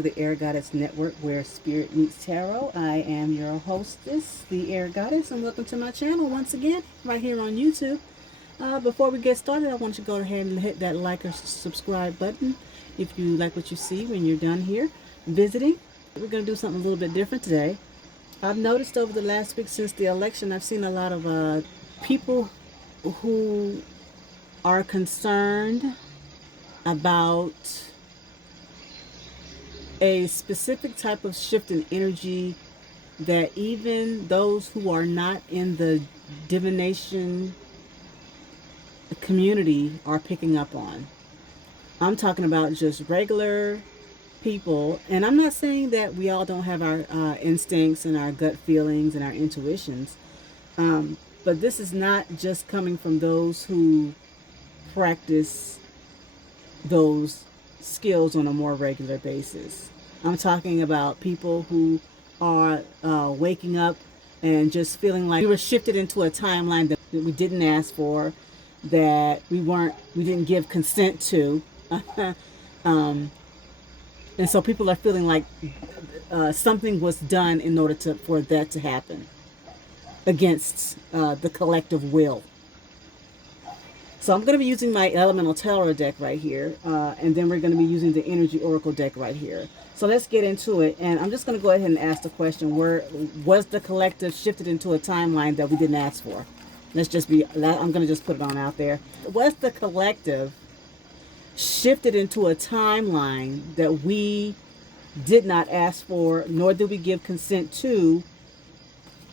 to the Air Goddess Network, where spirit meets tarot. I am your hostess, the Air Goddess, and welcome to my channel once again, right here on YouTube. Before we get started, I want you to go ahead and hit that like or subscribe button if you like what you see when you're done here visiting. We're going to do something a little bit different today. I've noticed over the last week since the election, I've seen a lot of people who are concerned about a specific type of shift in energy that even those who are not in the divination community are picking up on. I'm talking about just regular people, and I'm not saying that we all don't have our instincts and our gut feelings and our intuitions, but this is not just coming from those who practice those skills on a more regular basis. I'm talking about people who are waking up and just feeling like we were shifted into a timeline that we didn't ask for, that we didn't give consent to. And so people are feeling like something was done in order for that to happen against the collective will. So I'm going to be using my Elemental Tarot deck right here, and then we're going to be using the Energy Oracle deck right here. So let's get into it, and I'm just going to go ahead and ask the question, where was the collective shifted into a timeline that we didn't ask for? I'm going to just put it on out there. Was the collective shifted into a timeline that we did not ask for, nor did we give consent to,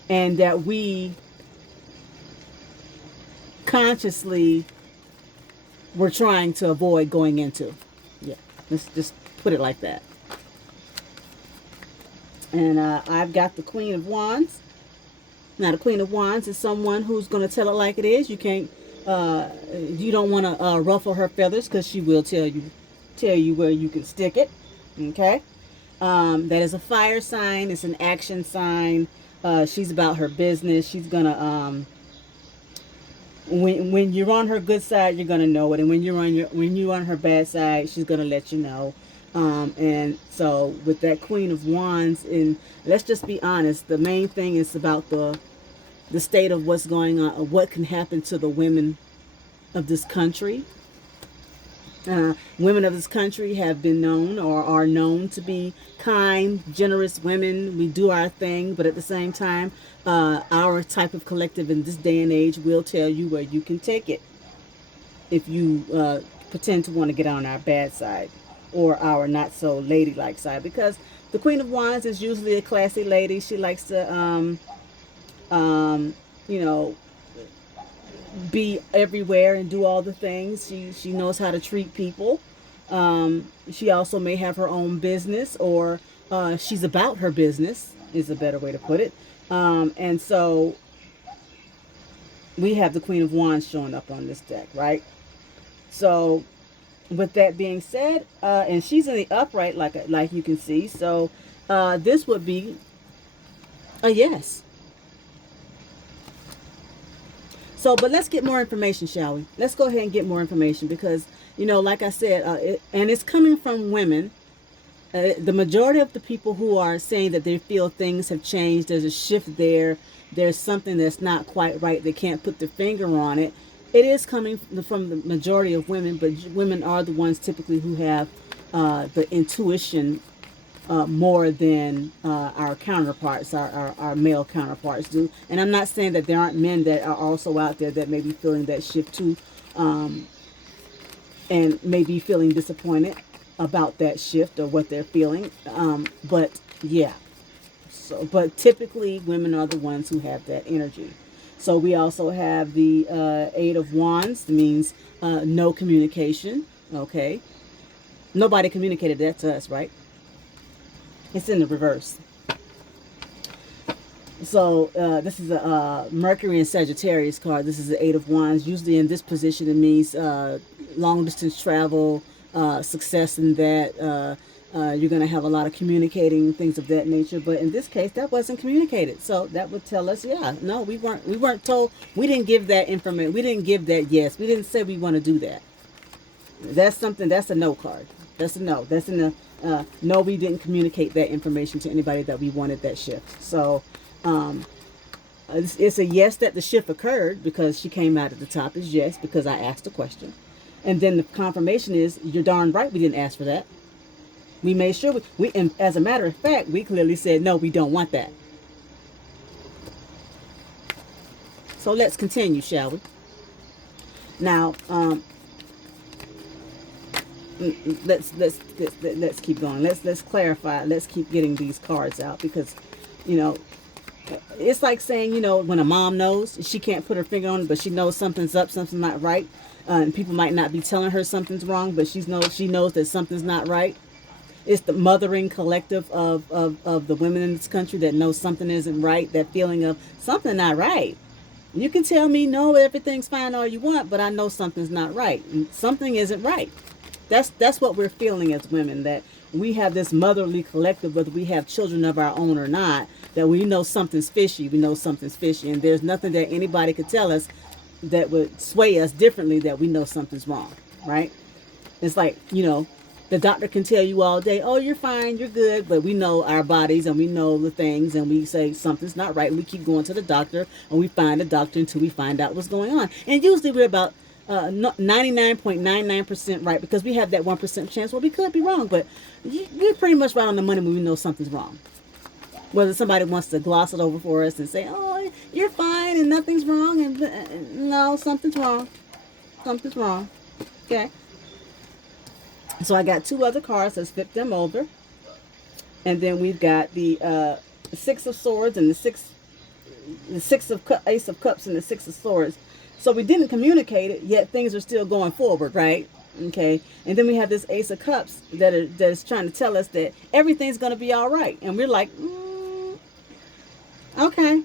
and that we consciously were trying to avoid going into? Yeah, let's just put it like that. And I've got the Queen of Wands. Now, the Queen of Wands is someone who's going to tell it like it is. You can't, you don't want to ruffle her feathers, because she will tell you where you can stick it. Okay, that is a fire sign. It's an action sign. She's about her business. She's gonna when you're on her good side, you're gonna know it, and when you're on her bad side, she's gonna let you know. And so with that Queen of Wands, and let's just be honest, the main thing is about the state of what's going on, of what can happen to the women of this country. Women of this country have been known, or are known, to be kind, generous women. We do our thing, but at the same time, our type of collective in this day and age will tell you where you can take it if you pretend to want to get on our bad side or our not so ladylike side, because the Queen of Wands is usually a classy lady. She likes to you know, be everywhere and do all the things. She knows how to treat people. She also may have her own business, or she's about her business is a better way to put it. And so we have the Queen of Wands showing up on this deck, right? So with that being said, and she's in the upright, like you can see, so this would be a yes. So, but let's get more information, shall we? Let's go ahead and get more information, because, you know, like I said, and it's coming from women. The majority of the people who are saying that they feel things have changed, there's a shift there, there's something that's not quite right, they can't put their finger on it. It is coming from the majority of women, but women are the ones typically who have the intuition more than our counterparts, our male counterparts do. And I'm not saying that there aren't men that are also out there that may be feeling that shift too, and may be feeling disappointed about that shift or what they're feeling. But yeah, so but typically women are the ones who have that energy. So we also have the Eight of Wands. That means no communication. Okay, nobody communicated that to us, right? It's in the reverse. So this is a Mercury and Sagittarius card. This is the Eight of Wands. Usually in this position, it means long distance travel, success in that. You're going to have a lot of communicating, things of that nature. But in this case, that wasn't communicated. So that would tell us, yeah, no, we weren't told. We didn't give that information. We didn't give that yes. We didn't say we want to do that. That's something, that's a no card. That's a no. That's in the no. We didn't communicate that information to anybody that we wanted that shift. So it's a yes that the shift occurred because she came out at the top is yes because I asked the question, and then the confirmation is you're darn right we didn't ask for that. We made sure we and as a matter of fact we clearly said no, we don't want that. So let's continue, shall we? Now, let's keep going. Let's clarify. Let's keep getting these cards out because, you know, it's like saying, you know, when a mom knows she can't put her finger on it, but she knows something's up, something's not right, and people might not be telling her something's wrong, but she knows that something's not right. It's the mothering collective of the women in this country that knows something isn't right. That feeling of something not right. You can tell me no, everything's fine all you want, but I know something's not right. And something isn't right. That's what we're feeling as women, that we have this motherly collective, whether we have children of our own or not, that we know something's fishy, we know something's fishy, and there's nothing that anybody could tell us that would sway us differently that we know something's wrong, right? It's like, you know, the doctor can tell you all day, oh, you're fine, you're good, but we know our bodies and we know the things and we say something's not right and we keep going to the doctor and we find the doctor until we find out what's going on. And usually we're about 99.99% right because we have that 1% chance. Well, we could be wrong, but we're pretty much right on the money when we know something's wrong. Whether somebody wants to gloss it over for us and say, oh, you're fine and nothing's wrong, and no, something's wrong. Something's wrong. Okay. So I got two other cards. Let's flip them over. And then we've got the Six of Swords and the Ace of Cups and the Six of Swords. So we didn't communicate it, yet things are still going forward, right? Okay. And then we have this Ace of Cups that is trying to tell us that everything's going to be all right. And we're like, okay.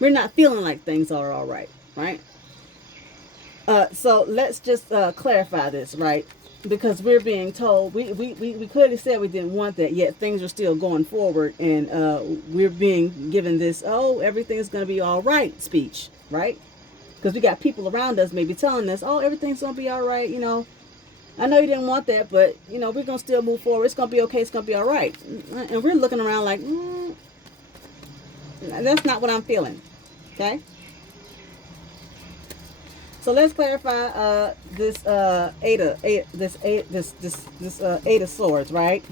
We're not feeling like things are all right, right? So let's just clarify this, right? Because we're being told, we clearly said we didn't want that, yet things are still going forward, and we're being given this, oh, everything's going to be all right speech, right? Because we got people around us maybe telling us, oh, everything's going to be all right, you know. I know you didn't want that, but, you know, we're going to still move forward. It's going to be okay. It's going to be all right. And we're looking around like, that's not what I'm feeling, okay? So let's clarify this Eight of Swords, right?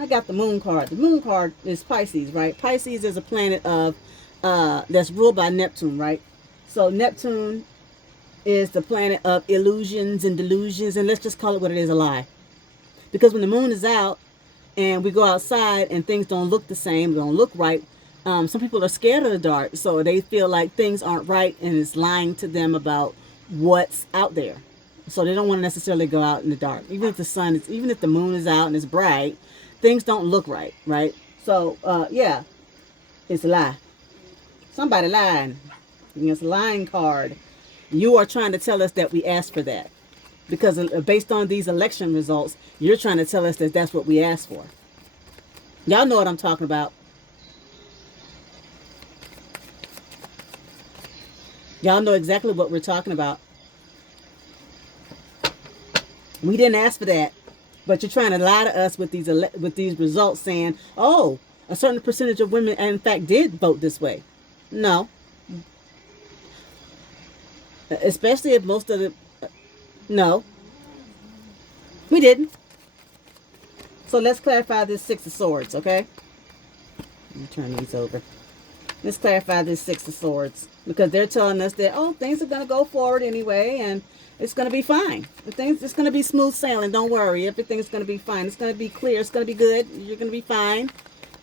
I got the Moon card. The Moon card is Pisces, right? Pisces is a planet of that's ruled by Neptune, right? So Neptune is the planet of illusions and delusions, and let's just call it what it is, a lie. Because when the moon is out and we go outside and things don't look the same, don't look right, some people are scared of the dark, so they feel like things aren't right and it's lying to them about what's out there. So they don't want to necessarily go out in the dark. Even if the moon is out and it's bright, things don't look right, right? So, yeah, it's a lie. Somebody lying. It's a lying card. You are trying to tell us that we asked for that. Because based on these election results, you're trying to tell us that that's what we asked for. Y'all know what I'm talking about. Y'all know exactly what we're talking about. We didn't ask for that, but you're trying to lie to us with these results, saying, "Oh, a certain percentage of women, in fact, did vote this way." No, especially if most of the no, we didn't. So let's clarify this Six of Swords, okay? Let me turn these over. Let's clarify this Six of Swords, because they're telling us that, oh, things are going to go forward anyway, and it's going to be fine. It's going to be smooth sailing. Don't worry. Everything's going to be fine. It's going to be clear. It's going to be good. You're going to be fine.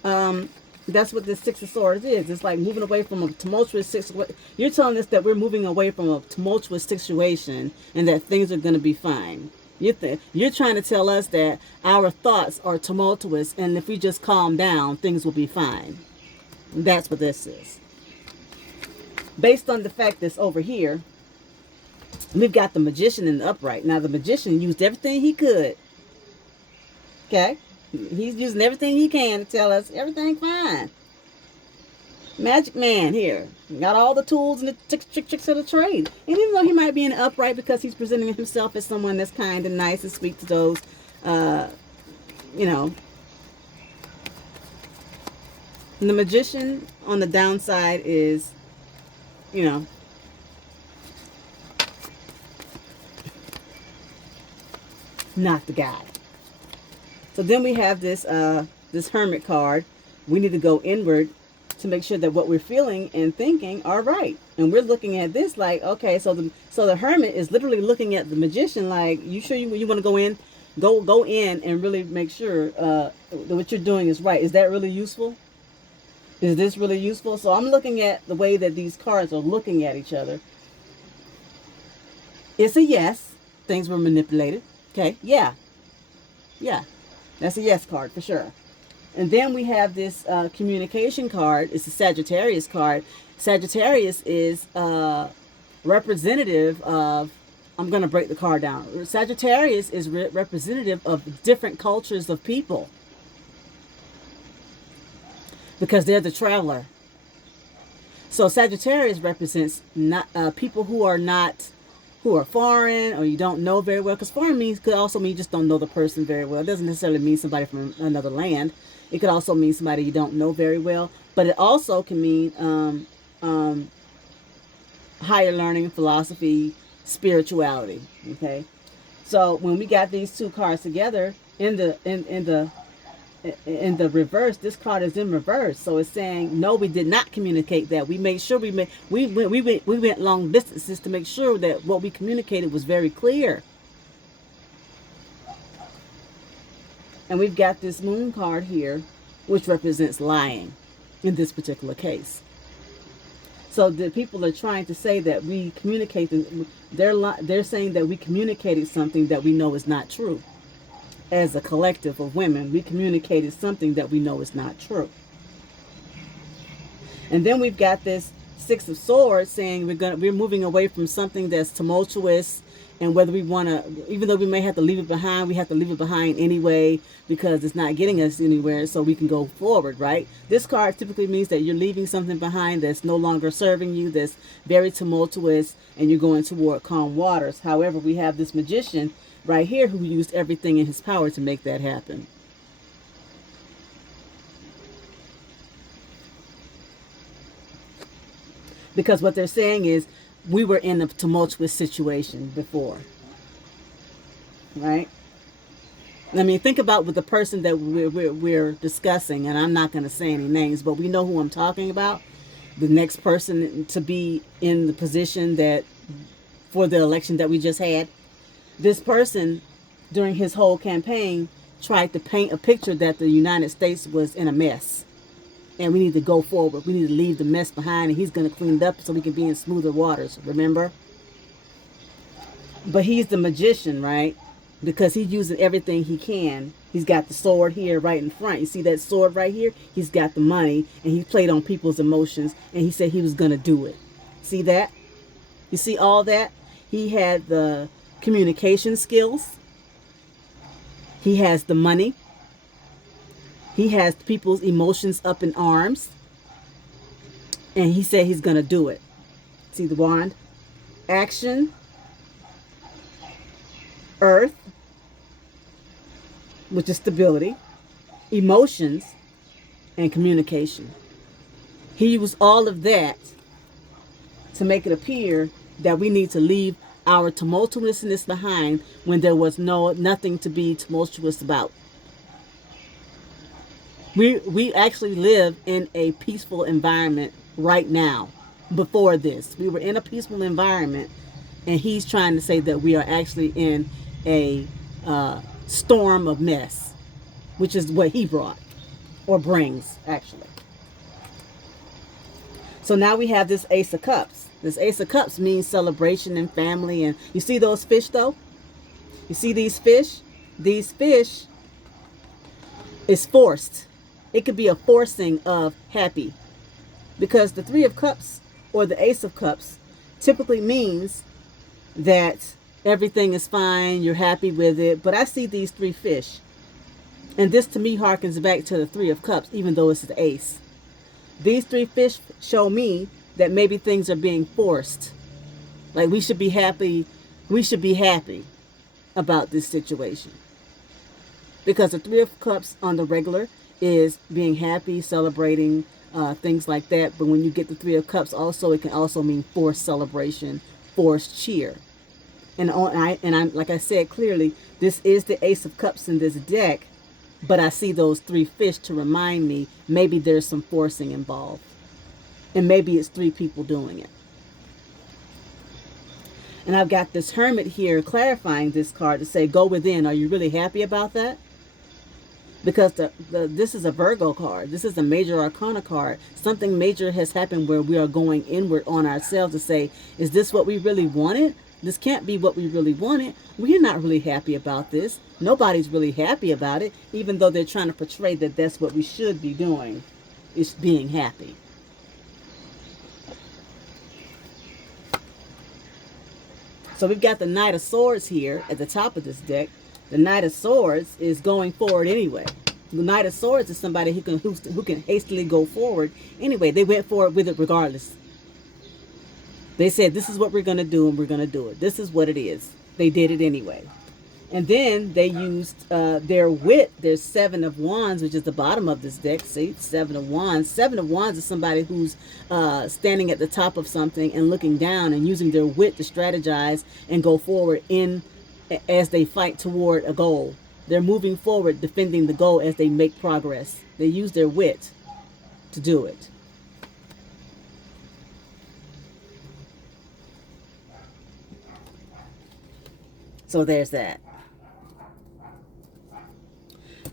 That's what this Six of Swords is. It's like moving away from a tumultuous situation. You're telling us that we're moving away from a tumultuous situation and that things are going to be fine. You're trying to tell us that our thoughts are tumultuous, and if we just calm down, things will be fine. That's what this is. Based on the fact that's over here, we've got the Magician in the upright. Now, the Magician used everything he could. Okay? He's using everything he can to tell us everything's fine. Magic Man here. Got all the tools and the tricks of the trade. And even though he might be in the upright because he's presenting himself as someone that's kind and nice and sweet to those you know, the Magician on the downside is, you know, not the guy. So then we have this this Hermit card. We need to go inward to make sure that what we're feeling and thinking are right. And we're looking at this like, okay, so the Hermit is literally looking at the Magician like, you sure you want to go in? Go in and really make sure that what you're doing is right. Is that really useful? Is this really useful? So I'm looking at the way that these cards are looking at each other. It's a yes. Things were manipulated. Okay, yeah. That's a yes card for sure. And then we have this communication card. It's a Sagittarius card. Sagittarius is representative of, I'm going to break the card down. Sagittarius is representative of different cultures of people, because they're the traveler. So Sagittarius represents not people who are foreign, or you don't know very well. Because foreign could also mean you just don't know the person very well. It doesn't necessarily mean somebody from another land. It could also mean somebody you don't know very well. But it also can mean higher learning, philosophy, spirituality. Okay, so when we got these two cards together in the reverse, this card is in reverse, so it's saying no, we did not communicate that. We made sure we went long distances to make sure that what we communicated was very clear. And we've got this Moon card here, which represents lying in this particular case. So the people are trying to say that we communicated. They're saying that we communicated something that we know is not true. As a collective of women, we communicated something that we know is not true. And then we've got this Six of Swords saying we're moving away from something that's tumultuous, and whether we want to, even though we may have to leave it behind, we have to leave it behind anyway because it's not getting us anywhere, so we can go forward, right? This card typically means that you're leaving something behind that's no longer serving you, that's very tumultuous, and you're going toward calm waters. However, we have this Magician right here who used everything in his power to make that happen. Because what they're saying is we were in a tumultuous situation before, right? I mean, think about with the person that we're discussing, and I'm not going to say any names, but we know who I'm talking about. The next person to be in the position that for the election that we just had, this person during his whole campaign tried to paint a picture that the United States was in a mess. And we need to go forward. We need to leave the mess behind, and he's going to clean it up so we can be in smoother waters. Remember? But he's the Magician, right? Because he's using everything he can. He's got the sword here right in front. You see that sword right here? He's got the money, and he played on people's emotions, and he said he was going to do it. See that? You see all that? He had the communication skills. He has the money. He has people's emotions up in arms. And he said he's going to do it. See the wand? Action. Earth, which is stability. Emotions. And communication. He used all of that to make it appear that we need to leave our tumultuousness behind when there was nothing to be tumultuous about. We actually live in a peaceful environment right now. Before this, we were in a peaceful environment, and he's trying to say that we are actually in a storm of mess, which is what he brought, or brings, actually. So now we have this Ace of Cups. This Ace of Cups means celebration and family. And you see those fish, though? You see these fish? These fish is forced. It could be a forcing of happy, because the Three of Cups or the Ace of Cups typically means that everything is fine, you're happy with it. But I see these three fish, and this to me harkens back to the Three of Cups, even though it's the Ace. These three fish show me that maybe things are being forced. Like we should be happy about this situation. Because the Three of Cups on the regular is being happy, celebrating, things like that. But when you get the Three of Cups, also it can also mean forced celebration, forced cheer. And I'm like I said clearly, this is the Ace of Cups in this deck, but I see those three fish to remind me maybe there's some forcing involved, and maybe it's three people doing it. And I've got this Hermit here clarifying this card to say, go within. Are you really happy about that? Because this is a Virgo card. This is a major arcana card. Something major has happened where we are going inward on ourselves to say, is this what we really wanted? This can't be what we really wanted. We're not really happy about this. Nobody's really happy about it, even though they're trying to portray that that's what we should be doing, is being happy. So we've got the Knight of Swords here at the top of this deck. The Knight of Swords is going forward anyway. The Knight of Swords is somebody who can hastily go forward anyway. They went forward with it regardless. They said, this is what we're going to do, and we're going to do it. This is what it is. They did it anyway. And then they used their wit, their Seven of Wands, which is the bottom of this deck. See, Seven of Wands. Seven of Wands is somebody who's standing at the top of something and looking down and using their wit to strategize and go forward as they fight toward a goal. They're moving forward, defending the goal as they make progress. They use their wit to do it. So there's that.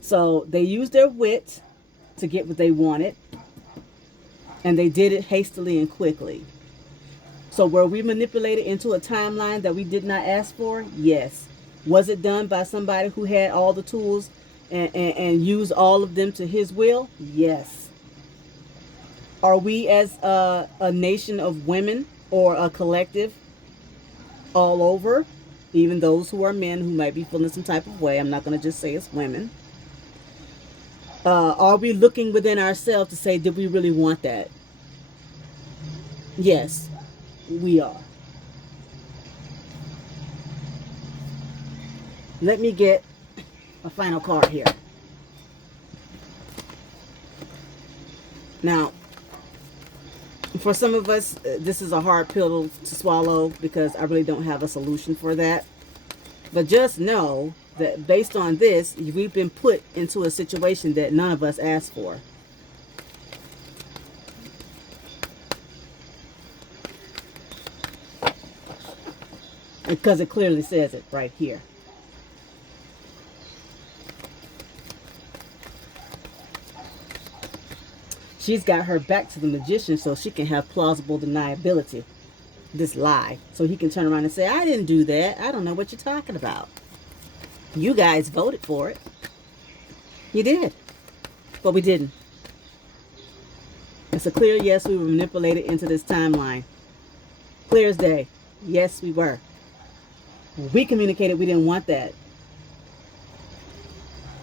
So they used their wit to get what they wanted, and they did it hastily and quickly. So were we manipulated into a timeline that we did not ask for? Yes. Was it done by somebody who had all the tools and used all of them to his will? Yes. Are we as a nation of women or a collective all over, even those who are men who might be feeling some type of way? I'm not going to just say it's women. Are we looking within ourselves to say, did we really want that? Yes, we are. Let me get a final card here. Now, for some of us, this is a hard pill to swallow because I really don't have a solution for that. But just know that based on this, we've been put into a situation that none of us asked for. Because it clearly says it right here. She's got her back to the magician so she can have plausible deniability. This lie. So he can turn around and say, I didn't do that. I don't know what you're talking about. You guys voted for it. You did. But we didn't. It's a clear yes, we were manipulated into this timeline. Clear as day. Yes, we were. We communicated we didn't want that.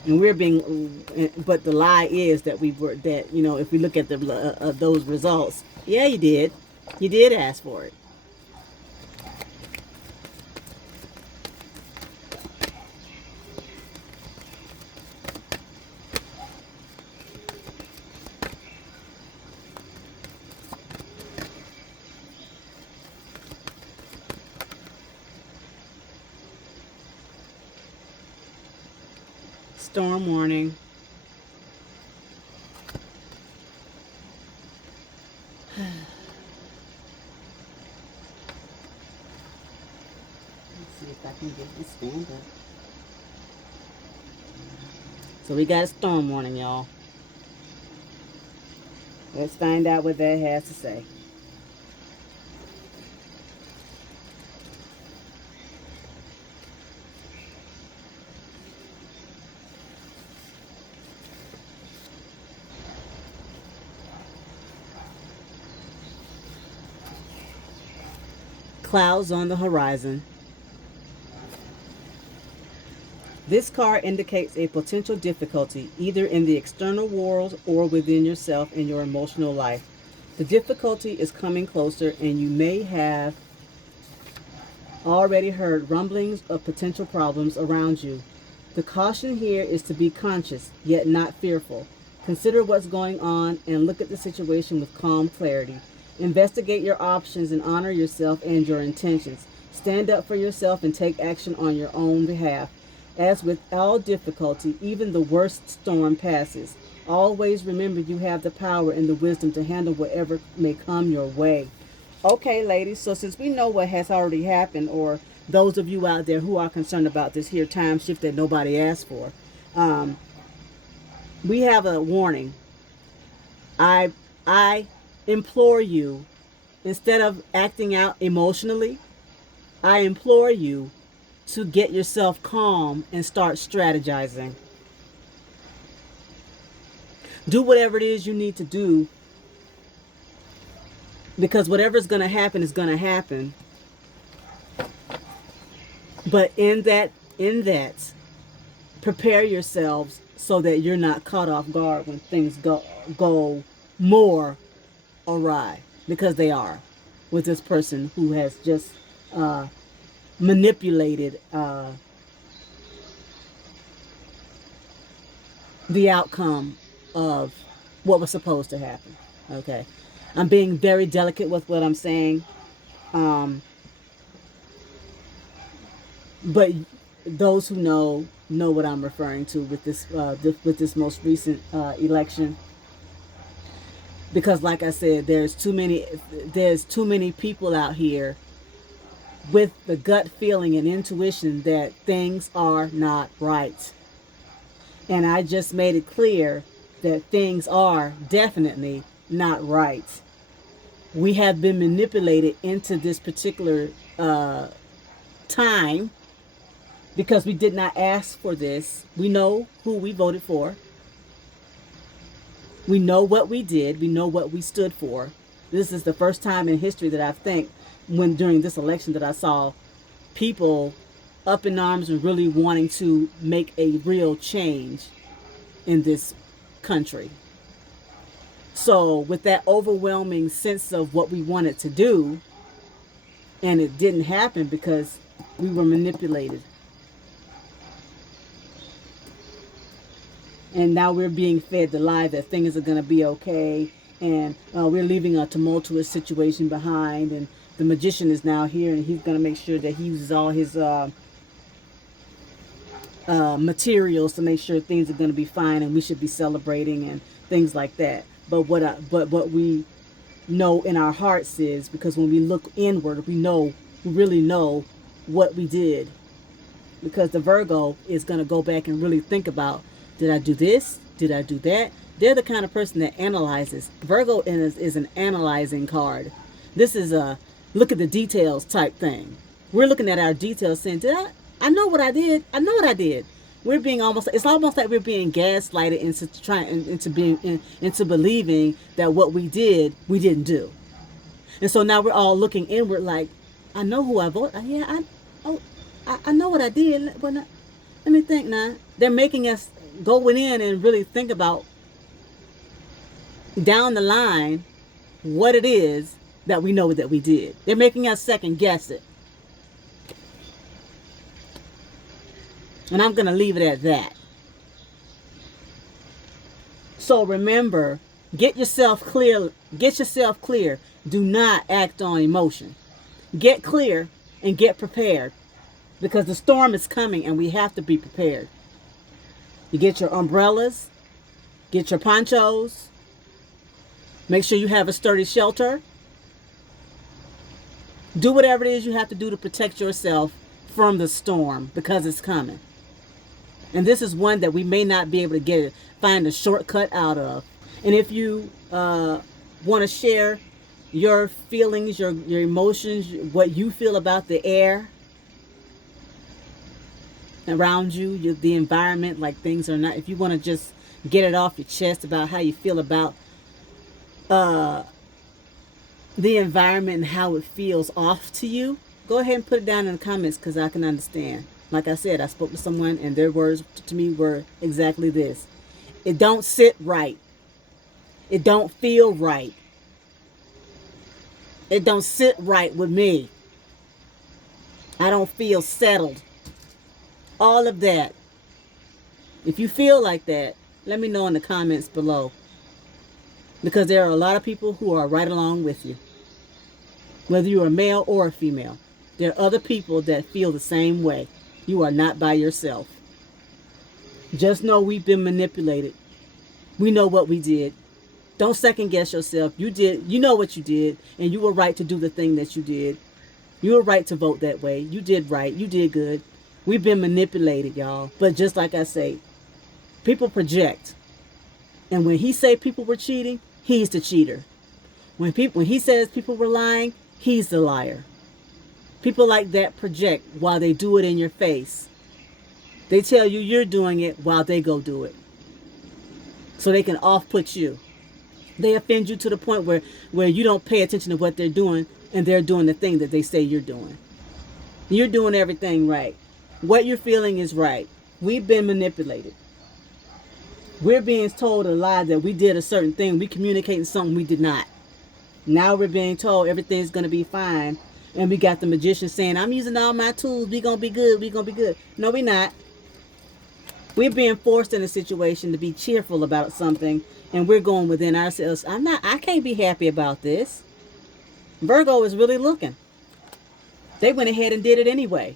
And we're being, but the lie is that we were, that, you know, if we look at the those results, yeah, you did. You did ask for it. Storm warning. Let's see if I can get this stand up. So we got a storm warning, y'all. Let's find out what that has to say. Clouds on the horizon. This card indicates a potential difficulty either in the external world or within yourself and your emotional life. The difficulty is coming closer, and you may have already heard rumblings of potential problems around you. The caution here is to be conscious, yet not fearful. Consider what's going on and look at the situation with calm clarity. Investigate your options and honor yourself and your intentions. Stand up for yourself and take action on your own behalf. As with all difficulty, even the worst storm passes. Always remember you have the power and the wisdom to handle whatever may come your way. Okay, ladies, so since we know what has already happened, or those of you out there who are concerned about this here time shift that nobody asked for, we have a warning. I implore you, instead of acting out emotionally, I implore you to get yourself calm and start strategizing. Do whatever it is you need to do, because whatever is going to happen is going to happen. But in that, prepare yourselves so that you're not caught off guard when things go more awry, because they are, with this person who has just manipulated the outcome of what was supposed to happen. Okay, I'm being very delicate with what I'm saying, but those who know what I'm referring to with this most recent election. Because, like I said, there's too many people out here with the gut feeling and intuition that things are not right. And I just made it clear that things are definitely not right. We have been manipulated into this particular time because we did not ask for this. We know who we voted for. We know what we did. We know what we stood for. This is the first time in history that I think, when during this election, that I saw people up in arms and really wanting to make a real change in this country. So with that overwhelming sense of what we wanted to do, and it didn't happen because we were manipulated. And now we're being fed the lie that things are going to be okay, and we're leaving a tumultuous situation behind, and the magician is now here, and he's going to make sure that he uses all his materials to make sure things are going to be fine, and we should be celebrating and things like that. But what we know in our hearts is, because when we look inward, we really know what we did. Because the Virgo is going to go back and really think about, did I do this? Did I do that? They're the kind of person that analyzes. Virgo is an analyzing card. This is a look at the details type thing. We're looking at our details saying, I know what I did. I know what I did. We're being it's almost like we're being gaslighted into believing that what we did, we didn't do. And so now we're all looking inward like, I know who I voted. Yeah, I know what I did. Let me think now. They're making us go in and really think about down the line what it is that we know that we did. They're making us second guess it. And I'm going to leave it at that. So remember, get yourself clear. Do not act on emotion. Get clear and get prepared, because the storm is coming and we have to be prepared. You get your umbrellas, get your ponchos, make sure you have a sturdy shelter. Do whatever it is you have to do to protect yourself from the storm, because it's coming. And this is one that we may not be able to find a shortcut out of. And if you want to share your feelings, your emotions, what you feel about the air around you, the environment, like things are not, if you want to just get it off your chest about how you feel about the environment and how it feels off to you, go ahead and put it down in the comments, because I can understand. Like I said, I spoke to someone and their words to me were exactly this. It don't sit right. It don't feel right. It don't sit right with me. I don't feel settled. All of that. If you feel like that, let me know in the comments below. Because there are a lot of people who are right along with you. Whether you're a male or a female. There are other people that feel the same way. You are not by yourself. Just know we've been manipulated. We know what we did. Don't second guess yourself. You know what you did, and you were right to do the thing that you did. You were right to vote that way. You did right. You did good. We've been manipulated, y'all. But just like I say, people project. And when he say people were cheating, he's the cheater. When he says people were lying, he's the liar. People like that project while they do it in your face. They tell you you're doing it while they go do it. So they can off-put you. They offend you to the point where you don't pay attention to what they're doing, and they're doing the thing that they say you're doing. You're doing everything right. What you're feeling is right. We've been manipulated. We're being told a lie that we did a certain thing. We communicating something we did not. Now we're being told everything's going to be fine. And we got the magician saying, I'm using all my tools. We're going to be good. We're going to be good. No, we're not. We're being forced in a situation to be cheerful about something. And we're going within ourselves. I can't be happy about this. Virgo is really looking. They went ahead and did it anyway.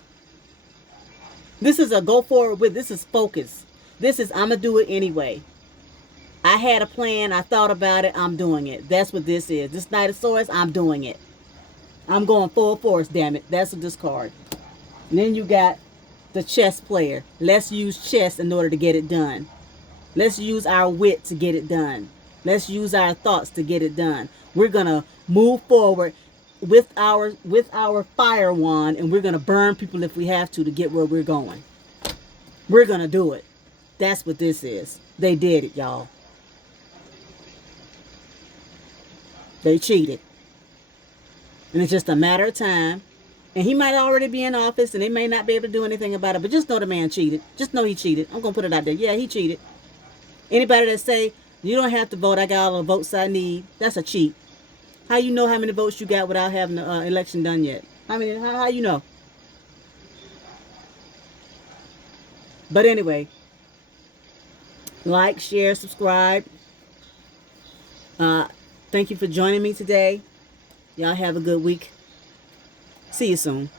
This is a go forward with. This is focus. This is, I'm going to do it anyway. I had a plan. I thought about it. I'm doing it. That's what this is. This Knight of Swords, I'm doing it. I'm going full force, damn it. That's a discard. And then you got the chess player. Let's use chess in order to get it done. Let's use our wit to get it done. Let's use our thoughts to get it done. We're going to move forward with our fire wand, and we're going to burn people if we have to get where we're going. We're going to do it. That's what this is. They did it, y'all. They cheated. And it's just a matter of time. And he might already be in office, and they may not be able to do anything about it. But just know the man cheated. Just know he cheated. I'm going to put it out there. Yeah, he cheated. Anybody that say, you don't have to vote, I got all the votes I need, that's a cheat. How you know how many votes you got without having the election done yet? How you know? But anyway, like, share, subscribe. Thank you for joining me today. Y'all have a good week. See you soon.